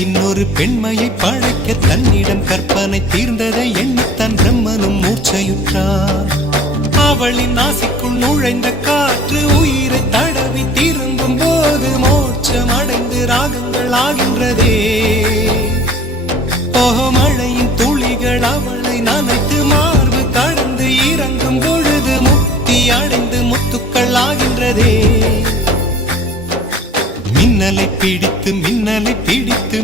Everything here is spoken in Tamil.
இன்னொரு பெண்மையை படைக்க தன்னிடம் கற்பனை தீர்ந்ததை எண்ணித்தான் பிரம்மனும் மூர்ச்சையுற்றார். அவளின் நாசிக்குள் நுழைந்த காற்று உயிரை தடவி திரும்பும் போது மோட்சம் அடைந்து ராகங்கள் ஆகின்றதே. மழையின் துளிகள் அவளை நனைத்து மார்பு கடந்து இறங்கும் பொழுது முக்தி அடைந்து முத்துக்கள் ஆகின்றதே. மின்னலை பிடித்து